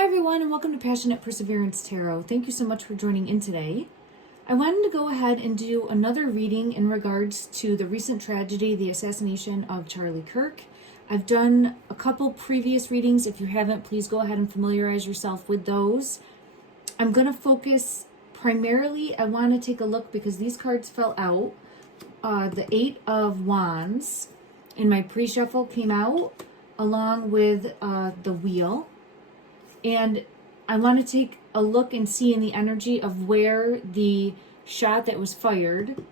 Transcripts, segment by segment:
Hi everyone, and welcome to Passionate Perseverance Tarot. Thank you so much for joining in today. I wanted to go ahead and do another reading in regards to the recent tragedy, the assassination of Charlie Kirk. I've done a couple previous readings. If you haven't, please go ahead and familiarize yourself with those. I'm going to focus primarily, I want to take a look because these cards fell out. The Eight of Wands in my pre-shuffle came out along with the Wheel. And I want to take a look and see in the energy of where the shot that was fired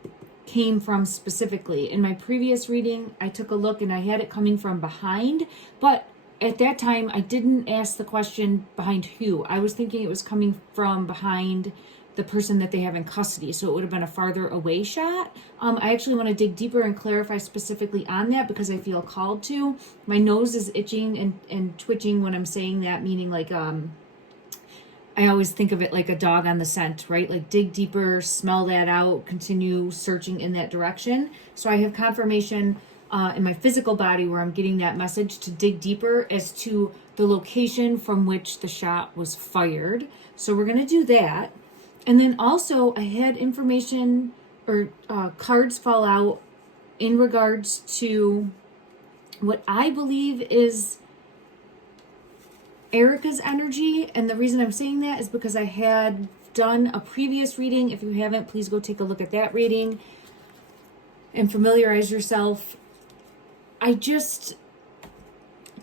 came from specifically. In my previous reading, I took a look and I had it coming from behind, but at that time, I didn't ask the question behind who. I was thinking it was coming from behind the person that they have in custody, so it would have been a farther away shot. I actually want to dig deeper and clarify specifically on that because I feel called to. My nose is itching and twitching when I'm saying that, meaning like I always think of it like a dog on the scent, right? Like dig deeper, smell that out, continue searching in that direction. So I have confirmation in my physical body where I'm getting that message to dig deeper as to the location from which the shot was fired. So we're going to do that. And then also I had information or cards fall out in regards to what I believe is Erika's energy. And the reason I'm saying that is because I had done a previous reading. If you haven't, please go take a look at that reading and familiarize yourself. I just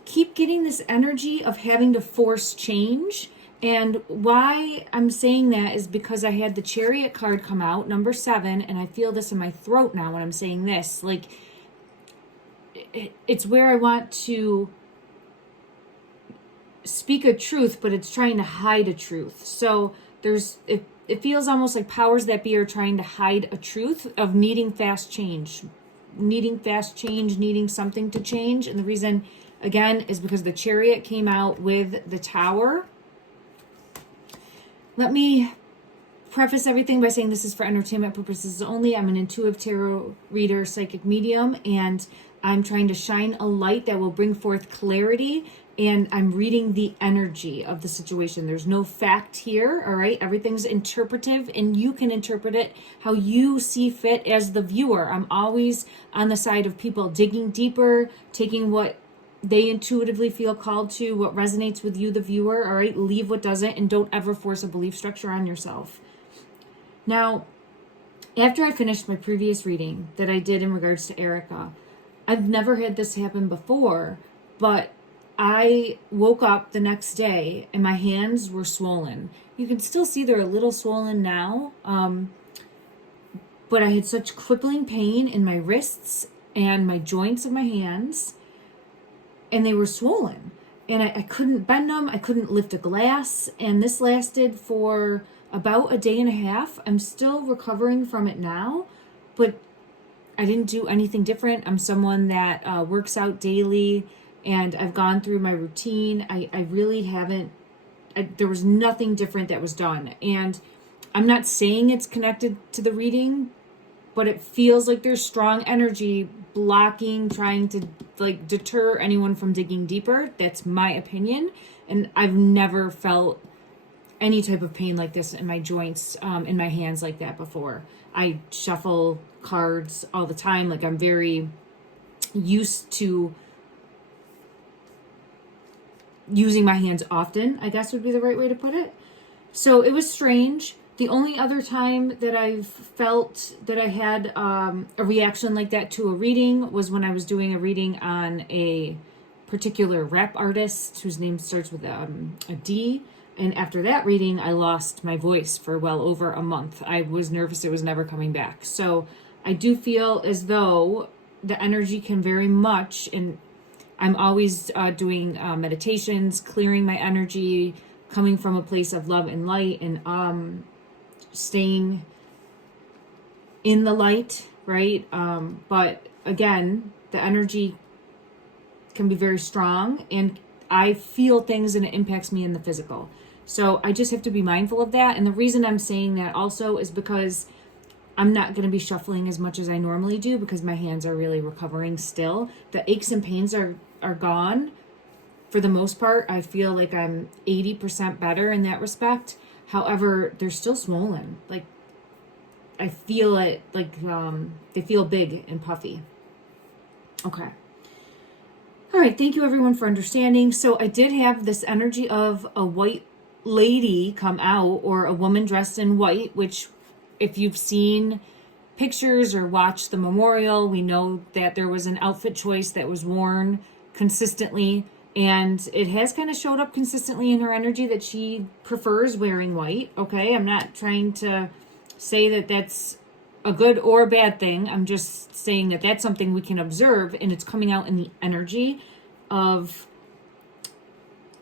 keep getting this energy of having to force change. And why I'm saying that is because I had the Chariot card come out, number 7, and I feel this in my throat now when I'm saying this. Like, it's where I want to speak a truth, but it's trying to hide a truth. So it feels almost like powers that be are trying to hide a truth of needing fast change, needing something to change. And the reason, again, is because the Chariot came out with the Tower. Let me preface everything by saying this is for entertainment purposes only. I'm an intuitive tarot reader, psychic medium, and I'm trying to shine a light that will bring forth clarity, and I'm reading the energy of the situation. There's no fact here, all right? Everything's interpretive, and you can interpret it how you see fit as the viewer. I'm always on the side of people digging deeper, taking what they intuitively feel called to, what resonates with you, the viewer, all right? Leave what doesn't, and don't ever force a belief structure on yourself. Now, after I finished my previous reading that I did in regards to Erika, I've never had this happen before, but I woke up the next day and my hands were swollen. You can still see they're a little swollen now, but I had such crippling pain in my wrists and my joints of my hands, and they were swollen, and I couldn't bend them. I couldn't lift a glass, and this lasted for about a day and a half. I'm still recovering from it now, but I didn't do anything different. I'm someone that works out daily, and I've gone through my routine. I really haven't, there was nothing different that was done. And I'm not saying it's connected to the reading, but it feels like there's strong energy blocking, trying to like deter anyone from digging deeper. That's my opinion. And I've never felt any type of pain like this in my joints, in my hands like that before. I shuffle cards all the time. Like, I'm very used to using my hands often, I guess would be the right way to put it. So it was strange. The only other time that I've felt that I had a reaction like that to a reading was when I was doing a reading on a particular rap artist whose name starts with a D. And after that reading, I lost my voice for well over a month. I was nervous it was never coming back. So I do feel as though the energy can very much, and I'm always doing meditations, clearing my energy, coming from a place of love and light, and staying in the light, right? But again, the energy can be very strong, and I feel things and it impacts me in the physical. So I just have to be mindful of that. And the reason I'm saying that also is because I'm not going to be shuffling as much as I normally do because my hands are really recovering still. The aches and pains are gone for the most part, I feel like I'm 80% better in that respect. However, they're still swollen. Like, I feel it, like, they feel big and puffy. Okay. All right. Thank you, everyone, for understanding. So I did have this energy of a white lady come out, or a woman dressed in white, which if you've seen pictures or watched the memorial, we know that there was an outfit choice that was worn consistently, and it has kind of showed up consistently in her energy that she prefers wearing white. Okay, I'm not trying to say that that's a good or a bad thing. I'm just saying that that's something we can observe, and it's coming out in the energy of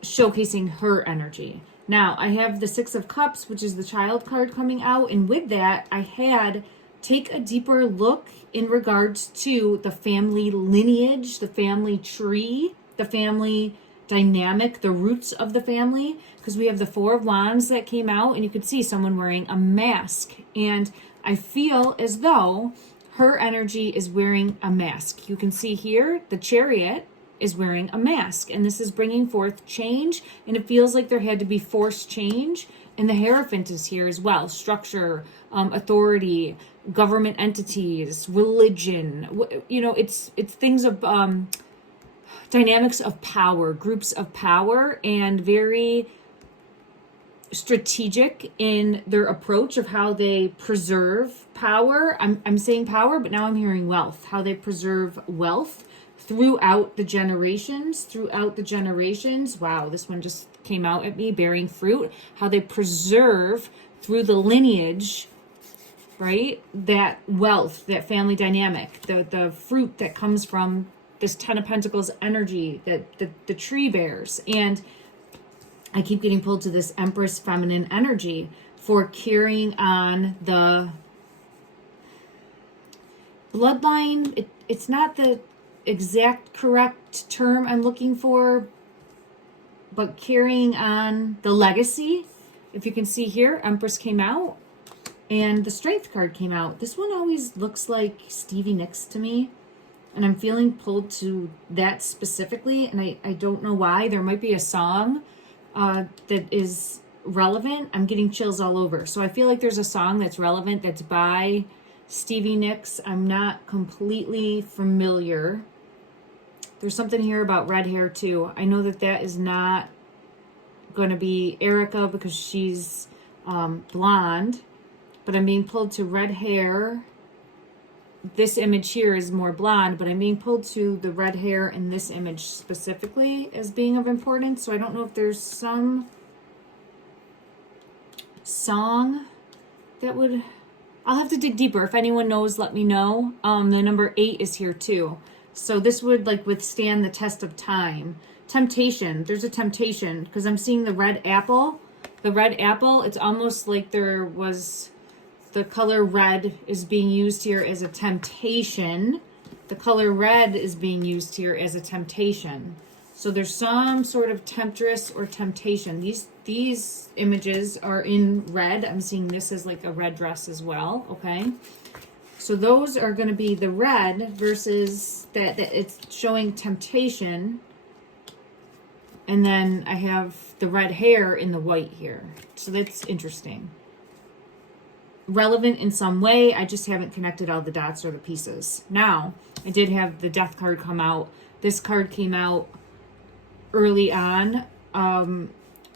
showcasing her energy. Now, I have the Six of Cups, which is the child card, coming out, and with that, I had take a deeper look in regards to the family lineage, the family tree, the family dynamic, the roots of the family, because we have the Four of Wands that came out, and you could see someone wearing a mask, and I feel as though her energy is wearing a mask. You can see here the Chariot is wearing a mask, and this is bringing forth change, and it feels like there had to be forced change. And the Hierophant is here as well. Structure, authority, government entities, religion. You know, it's things of dynamics of power, groups of power, and very strategic in their approach of how they preserve power. I'm saying power, but now I'm hearing wealth. How they preserve wealth throughout the generations. Wow, this one just came out at me, bearing fruit. How they preserve through the lineage, right? That wealth, that family dynamic, the fruit that comes from this Ten of Pentacles energy that the tree bears. And I keep getting pulled to this Empress feminine energy for carrying on the bloodline. It's not the exact correct term I'm looking for, but carrying on the legacy. If you can see here, Empress came out and the Strength card came out. This one always looks like Stevie Nicks to me, and I'm feeling pulled to that specifically, and I don't know why. There might be a song that is relevant. I'm getting chills all over. So I feel like there's a song that's relevant that's by Stevie Nicks. I'm not completely familiar. There's something here about red hair too. I know that is not going to be Erika because she's blonde, but I'm being pulled to red hair. This image here is more blonde, but I'm being pulled to the red hair in this image specifically as being of importance. So I don't know if there's some song that would... I'll have to dig deeper. If anyone knows, let me know. The number 8 is here too. So this would like withstand the test of time. Temptation. There's a temptation because I'm seeing the red apple. The red apple, it's almost like there was... The color red is being used here as a temptation. The color red is being used here as a temptation. So there's some sort of temptress or temptation. These images are in red. I'm seeing this as like a red dress as well, okay? So those are going to be the red versus that it's showing temptation. And then I have the red hair in the white here. So that's interesting. Relevant in some way. I just haven't connected all the dots or the pieces. Now, I did have the Death card come out. This card came out early on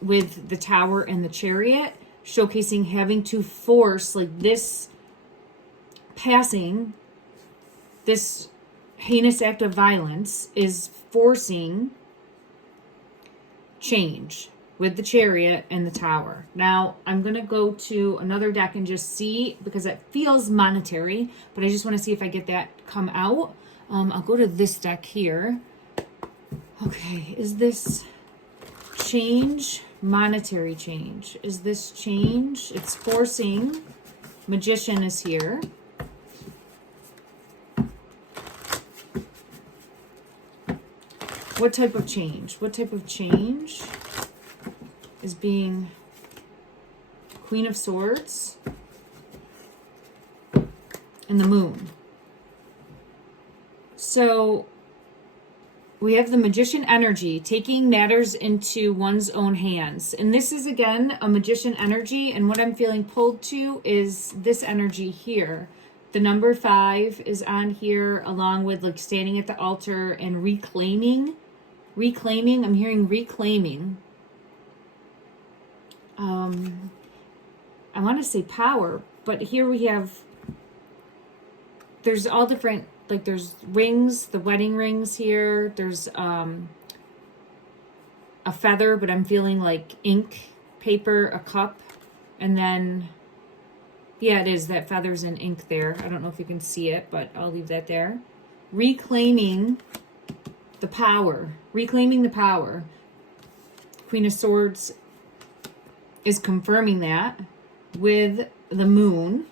with the Tower and the Chariot, showcasing having to force like this passing, this heinous act of violence is forcing change with the Chariot and the Tower. Now, I'm going to go to another deck and just see, because it feels monetary, but I just want to see if I get that come out. I'll go to this deck here. Okay, is this change? Monetary change. Is this change? It's forcing. Magician is here. What type of change? What type of change is being... Queen of Swords and the Moon. So we have the Magician energy, taking matters into one's own hands. And this is, again, a Magician energy. And what I'm feeling pulled to is this energy here. The number 5 is on here, along with like standing at the altar and reclaiming. Reclaiming, I'm hearing reclaiming. I want to say power, but here we have, there's all different, like there's rings, the wedding rings here. There's a feather, but I'm feeling like ink, paper, a cup, and then, yeah, it is, that feather's in ink there. I don't know if you can see it, but I'll leave that there. Reclaiming the power. Reclaiming the power. Queen of Swords is confirming that with the moon.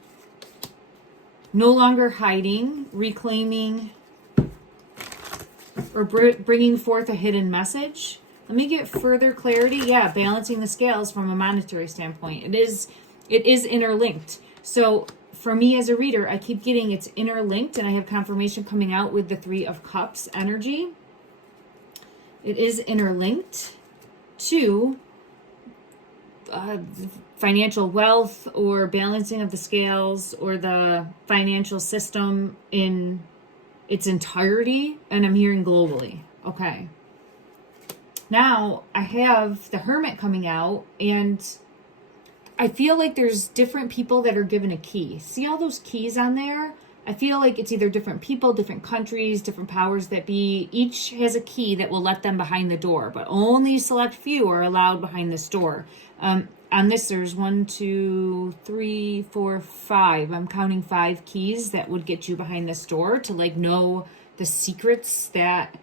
No longer hiding, reclaiming, or bringing forth a hidden message. Let me get further clarity. Yeah, balancing the scales from a monetary standpoint. It is interlinked. So for me as a reader, I keep getting it's interlinked, and I have confirmation coming out with the 3 of Cups energy. It is interlinked to financial wealth, or balancing of the scales, or the financial system in its entirety. And I'm hearing globally. Okay. Now I have the Hermit coming out, and I feel like there's different people that are given a key. See all those keys on there? I feel like it's either different people, different countries, different powers that be. Each has a key that will let them behind the door, but only select few are allowed behind this door. On this, there's 1, 2, 3, 4, 5. I'm counting 5 keys that would get you behind this door to like know the secrets that.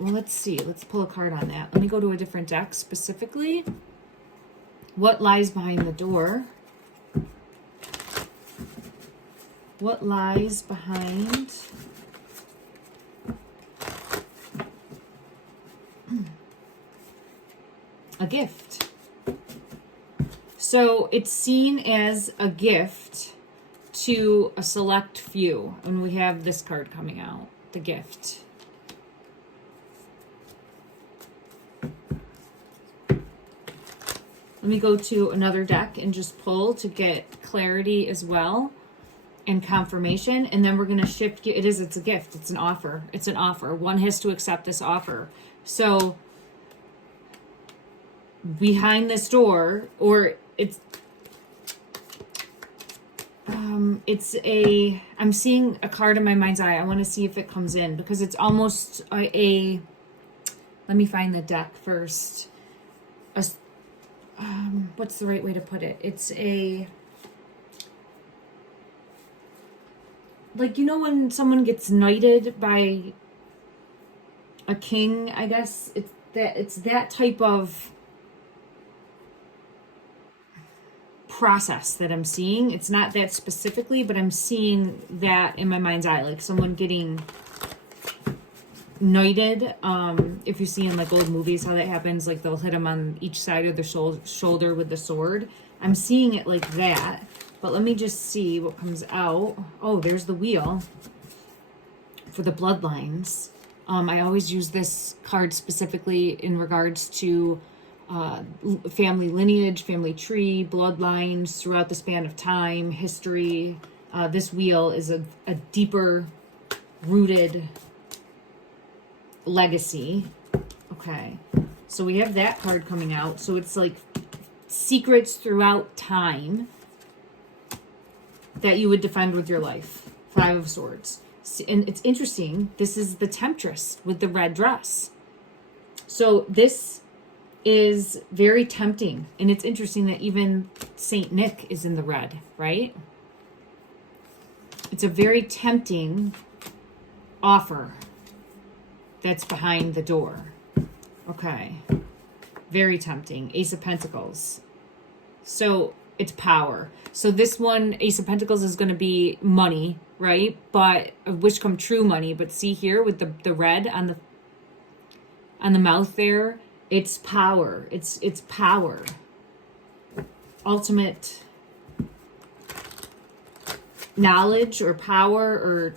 Well, let's see. Let's pull a card on that. Let me go to a different deck specifically. What lies behind the door? What lies behind a gift? So it's seen as a gift to a select few. And we have this card coming out, the gift. Let me go to another deck and just pull to get clarity as well and confirmation. And then we're going to shift. It's a gift. It's an offer. It's an offer. One has to accept this offer. So behind this door, or I'm seeing a card in my mind's eye. I want to see if it comes in, because it's almost let me find the deck first. What's the right way to put it? It's like, you know, when someone gets knighted by a king, I guess it's that type of process that I'm seeing. It's not that specifically, but I'm seeing that in my mind's eye, like someone getting knighted. If you see in like old movies how that happens, like they'll hit them on each side of the shoulder with the sword. I'm seeing it like that. But let me just see what comes out. Oh, there's the wheel for the bloodlines. I always use this card specifically in regards to family lineage, family tree, bloodlines throughout the span of time, history. This wheel is a deeper rooted legacy. Okay, so we have that card coming out. So it's like secrets throughout time that you would defend with your life. 5 of Swords. And it's interesting. This is the Temptress with the red dress. So this is very tempting. And it's interesting that even Saint Nick is in the red, right? It's a very tempting offer that's behind the door. Okay. Very tempting. Ace of Pentacles. So it's power. So this one, Ace of Pentacles, is going to be money, right? But wish come true money. But see here with the red on the mouth there, it's power. It's power. Ultimate knowledge or power or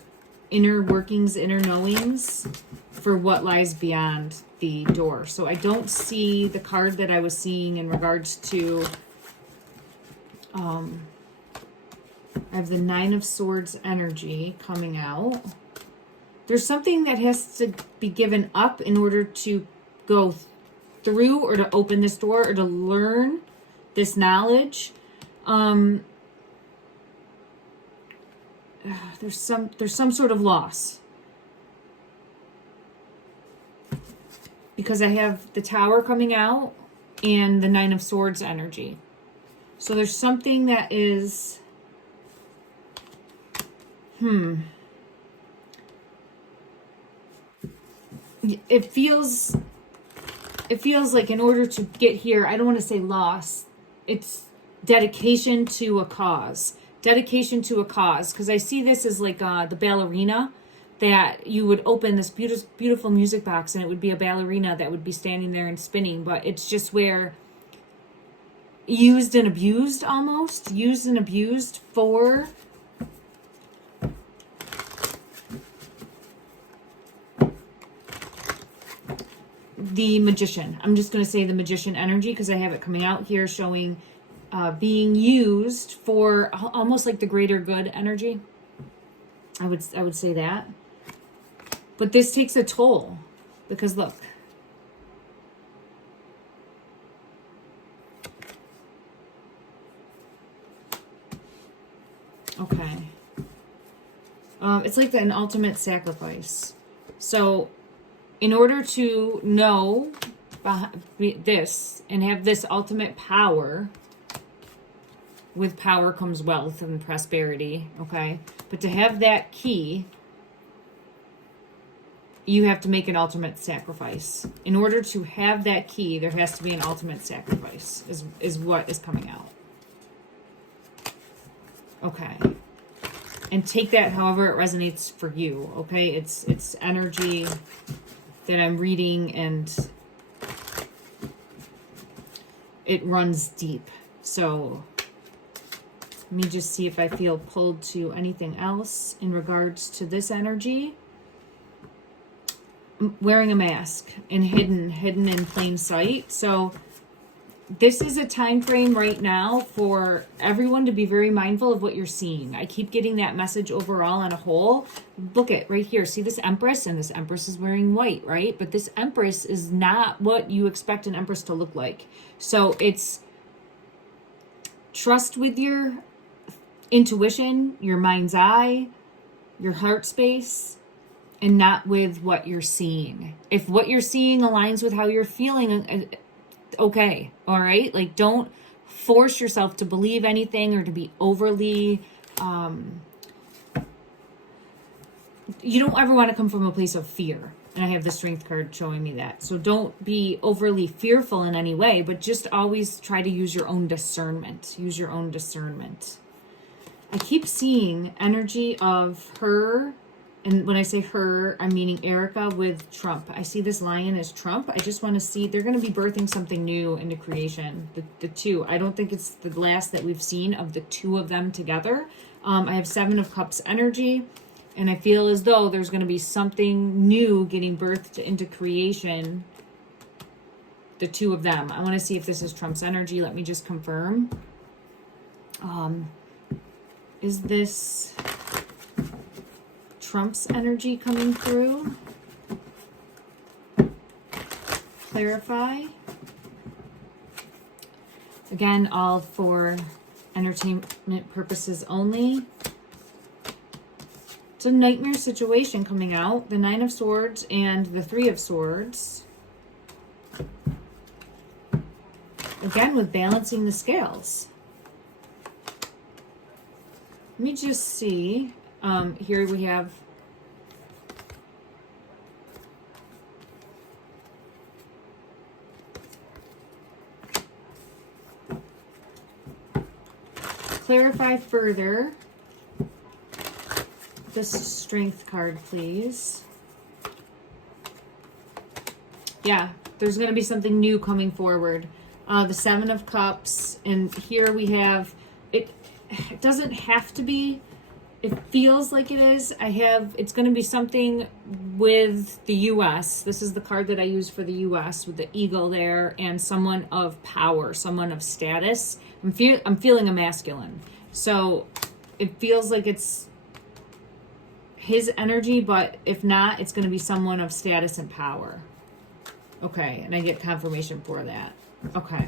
inner workings, inner knowings for what lies beyond the door. So I don't see the card that I was seeing in regards to, I have the Nine of Swords energy coming out. There's something that has to be given up in order to go through or to open this door or to learn this knowledge. There's some sort of loss. Because I have the Tower coming out and the Nine of Swords energy. So there's something that is, it feels like in order to get here, I don't want to say loss, it's dedication to a cause. Dedication to a cause. Because I see this as like the ballerina, that you would open this beautiful music box and it would be a ballerina that would be standing there and spinning. But it's just where used and abused almost. Used and abused for the Magician. I'm just going to say the Magician energy because I have it coming out here showing being used for almost like the greater good energy. I would say that. But this takes a toll because look. Okay. It's like an ultimate sacrifice. So in order to know this and have this ultimate power, with power comes wealth and prosperity, okay? But to have that key, you have to make an ultimate sacrifice. In order to have that key, there has to be an ultimate sacrifice, is what is coming out. Okay. And take that however it resonates for you, okay? It's energy that I'm reading, and it runs deep. So let me just see if I feel pulled to anything else in regards to this energy. I'm wearing a mask and hidden in plain sight. So this is a time frame right now for everyone to be very mindful of what you're seeing. I keep getting that message overall on a whole. Look at right here. See this Empress? And this Empress is wearing white, right? But this Empress is not what you expect an Empress to look like. So it's trust with your intuition, your mind's eye, your heart space, and not with what you're seeing. If what you're seeing aligns with how you're feeling, okay, all right? Like, don't force yourself to believe anything or to be overly, you don't ever want to come from a place of fear. And I have the Strength card showing me that. So don't be overly fearful in any way, but just always try to use your own discernment. Use your own discernment. I keep seeing energy of her, and when I say her, I'm meaning Erika with Trump. I see this lion as Trump. I just want to see, they're going to be birthing something new into creation, the two. I don't think it's the last that we've seen of the two of them together. I have Seven of Cups energy, and I feel as though there's going to be something new getting birthed into creation, the two of them. I want to see if this is Trump's energy. Let me just confirm. Is this Trump's energy coming through? Clarify. Again, all for entertainment purposes only. It's a nightmare situation coming out. The Nine of Swords and the Three of Swords. Again, with balancing the scales. Let me just see. Here we have clarify further this Strength card, please. Yeah, there's going to be something new coming forward. The Seven of Cups, and here we have it. It doesn't have to be It feels like it is. It's going to be something with the U.S. This is the card that I use for the U.S. with the eagle there, and someone of power, someone of status. I'm feeling a masculine. So it feels like it's his energy, but if not, it's going to be someone of status and power. Okay, and I get confirmation for that. Okay.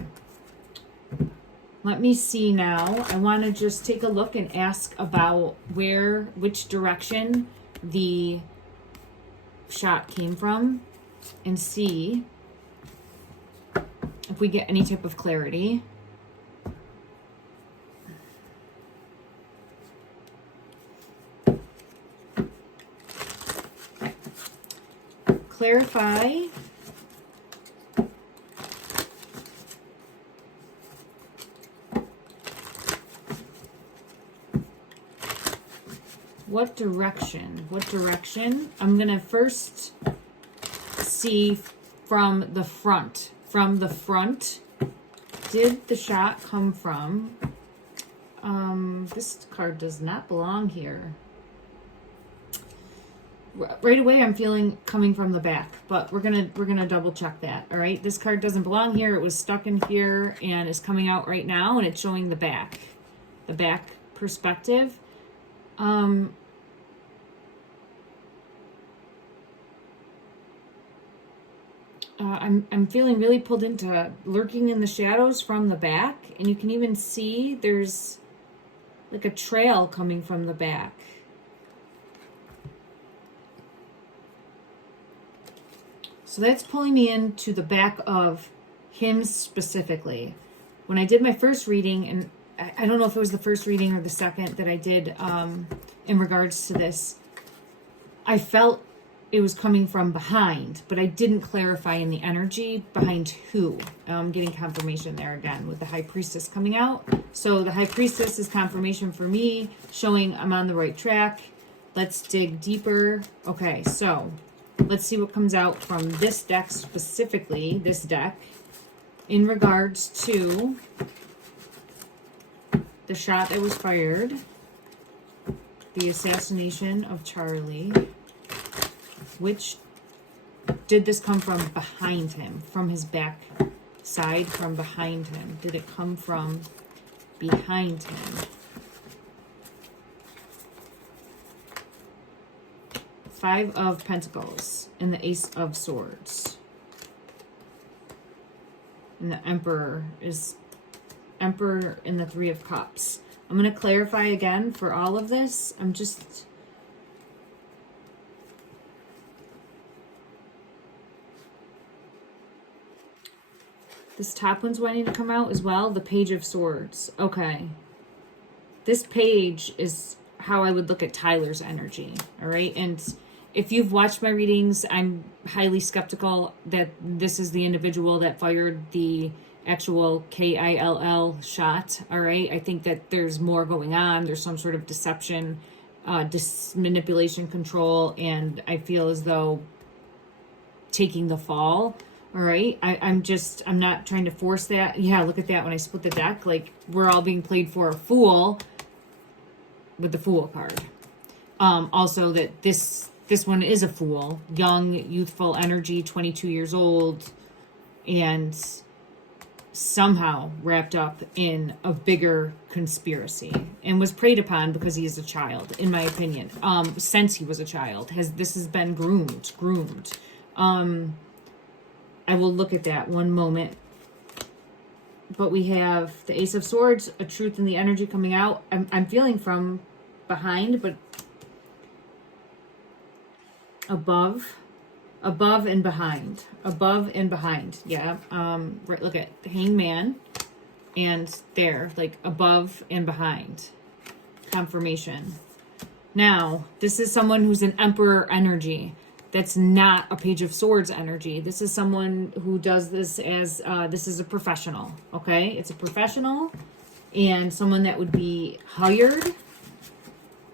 Let me see now. I want to just take a look and ask about which direction the shot came from and see if we get any type of clarity. Clarify what direction. I'm going to first see from the front. Did the shot come from? This card does not belong here. Right away I'm feeling coming from the back, but we're gonna double check that. All right, this card doesn't belong here. It was stuck in here and is coming out right now, and it's showing the back perspective. I'm feeling really pulled into lurking in the shadows from the back, and you can even see there's like a trail coming from the back. So that's pulling me into the back of him specifically. When I did my first reading, and I don't know if it was the first reading or the second that I did in regards to this, I felt it was coming from behind, but I didn't clarify in the energy behind who. I'm getting confirmation there again with the High Priestess coming out. So the High Priestess is confirmation for me, showing I'm on the right track. Let's dig deeper. Okay, so let's see what comes out from this deck specifically, this deck, in regards to the shot that was fired, the assassination of Charlie. Which did this come from behind him, from his back side, from behind him? Did it come from behind him? Five of Pentacles and the Ace of Swords. And the Emperor and the Three of Cups. I'm going to clarify again for all of this. This top one's wanting to come out as well. The Page of Swords. Okay. This page is how I would look at Tyler's energy. All right. And if you've watched my readings, I'm highly skeptical that this is the individual that fired the actual KILL shot. All right. I think that there's more going on. There's some sort of deception, manipulation, control. And I feel as though taking the fall. All right. I'm not trying to force that. Yeah. Look at that. When I split the deck, like we're all being played for a fool with the Fool card. Also that this one is a fool, young, youthful energy, 22 years old, and somehow wrapped up in a bigger conspiracy and was preyed upon because he is a child, in my opinion. Since he was a child, this has been groomed. I will look at that one moment. But we have the Ace of Swords, a truth in the energy coming out. I'm feeling from behind, but above and behind. Yeah. Right. Look at the Hangman, and there, like above and behind. Confirmation. Now, this is someone who's an Emperor energy. That's not a Page of Swords energy. This is someone who does this as, this is a professional, okay? It's a professional and someone that would be hired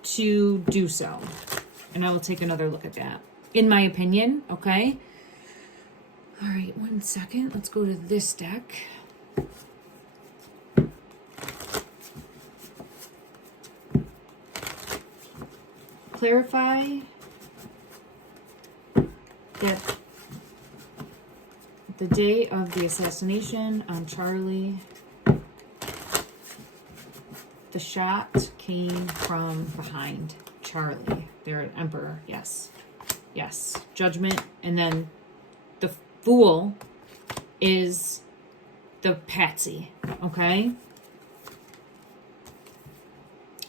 to do so. And I will take another look at that, in my opinion, okay? All right, 1 second. Let's go to this deck. clarify that the day of the assassination on Charlie, the shot came from behind Charlie. They're an emperor. Yes. Yes. Judgment. And then the fool is the patsy. Okay?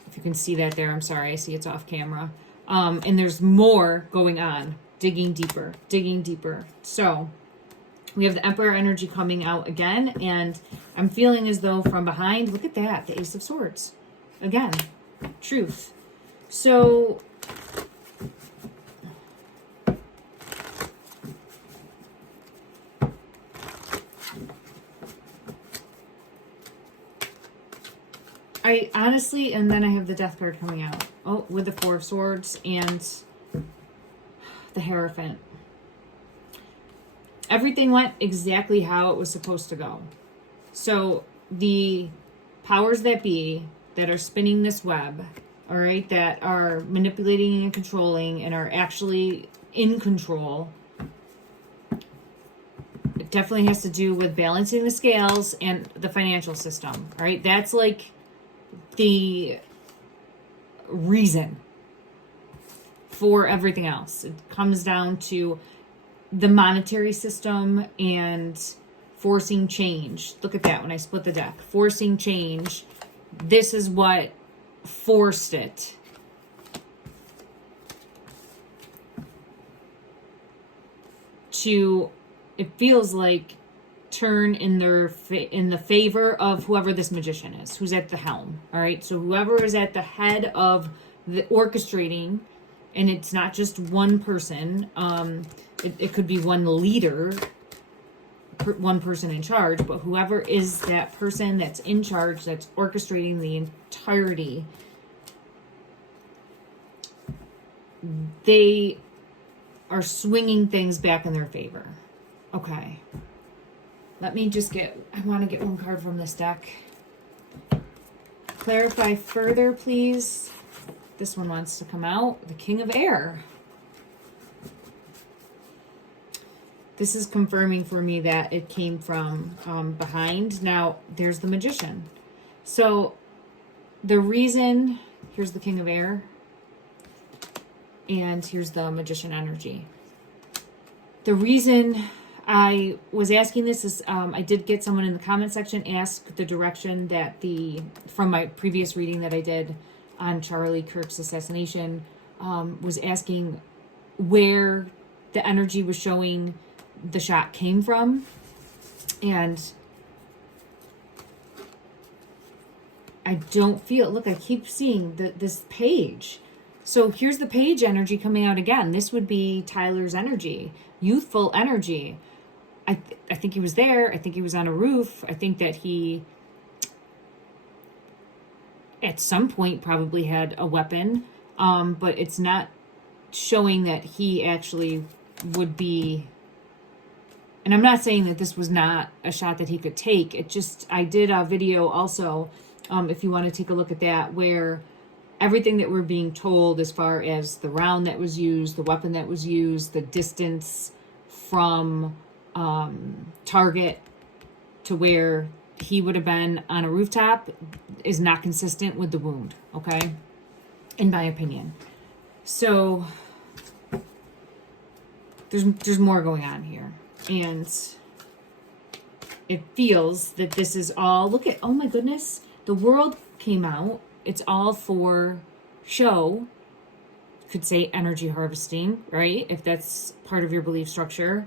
If you can see that there, I'm sorry. I see it's off camera. And there's more going on. Digging deeper. Digging deeper. So we have the Emperor energy coming out again, and I'm feeling as though from behind, look at that, the Ace of Swords. Again, truth. So I honestly, and then I have the Death card coming out. Oh, with the Four of Swords and the Hierophant. Everything went exactly how it was supposed to go. So the powers that be that are spinning this web, all right, that are manipulating and controlling and are actually in control, it definitely has to do with balancing the scales and the financial system, all right? That's like the reason for everything else. It comes down to the monetary system and forcing change. Look at that when I split the deck. Forcing change. This is what forced it. To, it feels like, turn in their in the favor of whoever this magician is, who's at the helm. All right, so whoever is at the head of the orchestrating, and it's not just one person. It could be one leader, one person in charge, but whoever is that person that's in charge, that's orchestrating the entirety, they are swinging things back in their favor. Okay. Let me just I want to get one card from this deck. Clarify further, please. This one wants to come out. The King of Air. This is confirming for me that it came from behind. Now, there's the Magician. So, the reason... Here's the King of Air. And here's the Magician energy. The reason I was asking this is I did get someone in the comment section ask the direction that from my previous reading that I did on Charlie Kirk's assassination, was asking where the energy was showing the shot came from. And I don't feel, look, I keep seeing this page. So here's the page energy coming out again. This would be Tyler's energy, youthful energy. I think he was there. I think he was on a roof. I think that he, at some point, probably had a weapon. But it's not showing that he actually would be... And I'm not saying that this was not a shot that he could take. It just, I did a video also, if you want to take a look at that, where everything that we're being told as far as the round that was used, the weapon that was used, the distance from target to where he would have been on a rooftop is not consistent with the wound, okay? In my opinion. So there's more going on here. And it feels that this is all, look at, oh my goodness, the world came out. It's all for show. Could say energy harvesting, right? If that's part of your belief structure.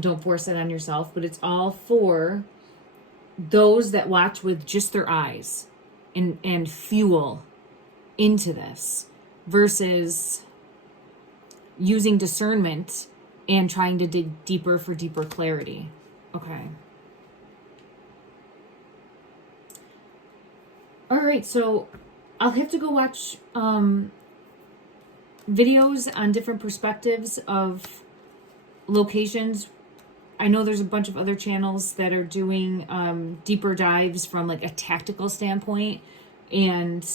Don't force that on yourself, but it's all for those that watch with just their eyes and fuel into this versus using discernment and trying to dig deeper for deeper clarity. Okay. All right, so I'll have to go watch videos on different perspectives of locations. I know there's a bunch of other channels that are doing deeper dives from like a tactical standpoint, and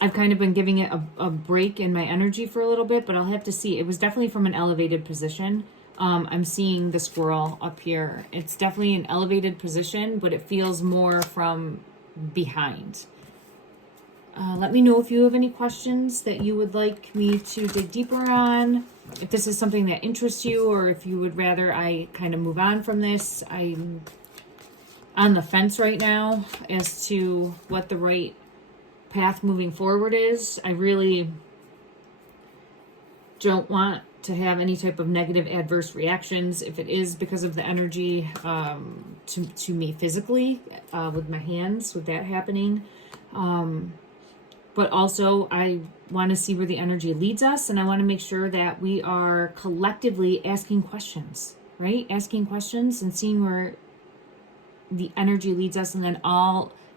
I've kind of been giving it a break in my energy for a little bit, but I'll have to see. It was definitely from an elevated position. I'm seeing the squirrel up here. It's definitely an elevated position, but it feels more from behind. Let me know if you have any questions that you would like me to dig deeper on. If this is something that interests you, or if you would rather I kind of move on from this. I'm on the fence right now as to what the right path moving forward is. I really don't want to have any type of negative adverse reactions if it is because of the energy to me physically with my hands, with that happening. But also I want to see where the energy leads us, and I want to make sure that we are collectively asking questions, right? Asking questions and seeing where the energy leads us, and then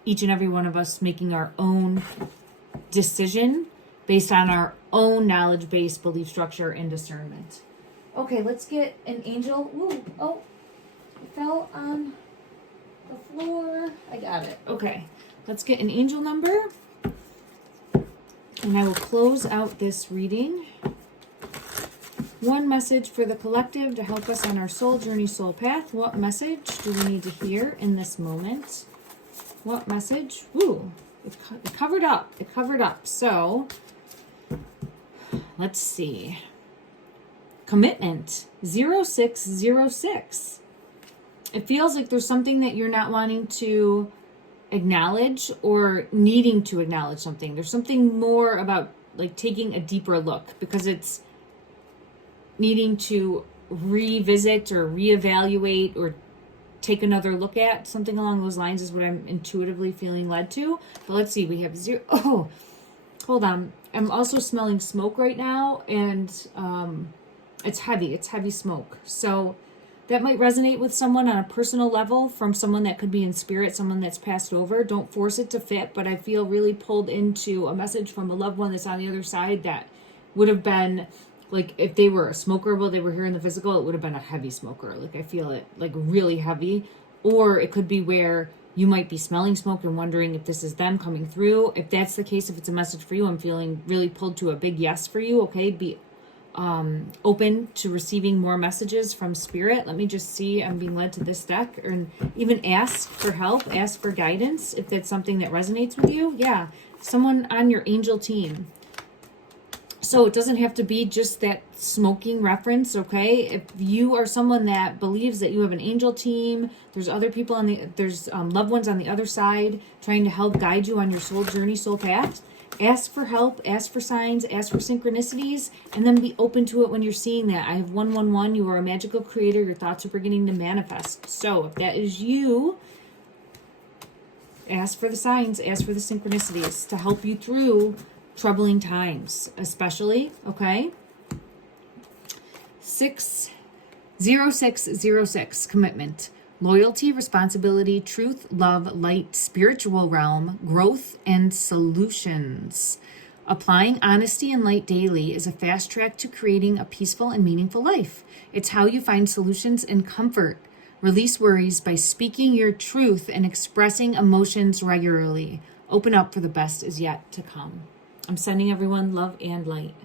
each and every one of us making our own decision based on our own knowledge-based belief structure and discernment. Okay, let's get an angel. Ooh, oh, it fell on the floor. I got it. Okay, let's get an angel number. And I will close out this reading. One message for the collective to help us on our soul journey, soul path. What message do we need to hear in this moment? What message? Ooh, it covered up. It covered up. So, let's see. Commitment 0606. It feels like there's something that you're not wanting to acknowledge or needing to acknowledge something. There's something more about like taking a deeper look, because it's needing to revisit or reevaluate or take another look at. Something along those lines is what I'm intuitively feeling led to. But let's see, we have 0. Oh, hold on. I'm also smelling smoke right now, and it's heavy. It's heavy smoke. So that might resonate with someone on a personal level, from someone that could be in spirit, someone that's passed over. Don't force it to fit, but I feel really pulled into a message from a loved one that's on the other side that would have been, like, if they were a smoker while they were here in the physical, it would have been a heavy smoker. Like, I feel it, like, really heavy. Or it could be where you might be smelling smoke and wondering if this is them coming through. If that's the case, if it's a message for you, I'm feeling really pulled to a big yes for you, okay? Be open to receiving more messages from spirit. Let me just see. I'm being led to this deck, and even ask for help, ask for guidance if that's something that resonates with you. Yeah, someone on your angel team. So it doesn't have to be just that smoking reference, okay? If you are someone that believes that you have an angel team, there's other people there's loved ones on the other side trying to help guide you on your soul journey, soul path. Ask for help, ask for signs, ask for synchronicities, and then be open to it when you're seeing that. I have 111. You are a magical creator. Your thoughts are beginning to manifest. So if that is you, ask for the signs, ask for the synchronicities to help you through troubling times, especially, okay? 0606, commitment. Loyalty, responsibility, truth, love, light, spiritual realm, growth, and solutions. Applying honesty and light daily is a fast track to creating a peaceful and meaningful life. It's how you find solutions and comfort. Release worries by speaking your truth and expressing emotions regularly. Open up, for the best is yet to come. I'm sending everyone love and light.